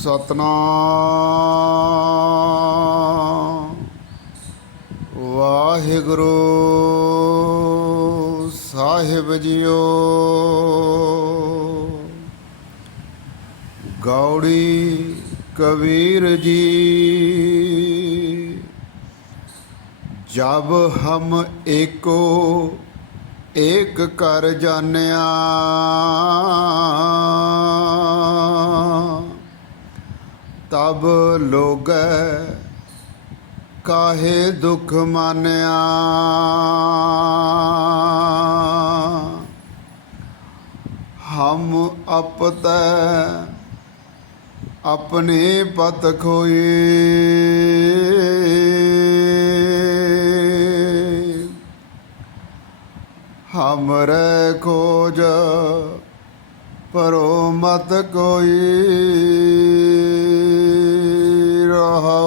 ਸਤਨਾਮ। ਵਾਹਿਗੁਰੂ ਸਾਹਿਬ ਜੀਓ। ਗੌੜੀ ਕਬੀਰ ਜੀ ਜਬ ਹਮ ਏਕੋ ਏਕ ਕਰ ਜਾਣਿਆ। ਤਬ ਲੋਗੈ, ਕਾਹੇ ਦੁਖ ਮਾਨਿਆ? ਹਮ ਅਪਤੈ ਆਪਣੇ ਪਤ ਖੋਏ ਹਮਰੇ ਖੋਜ ਪਰੋ ਮਤ ਕੋਈ।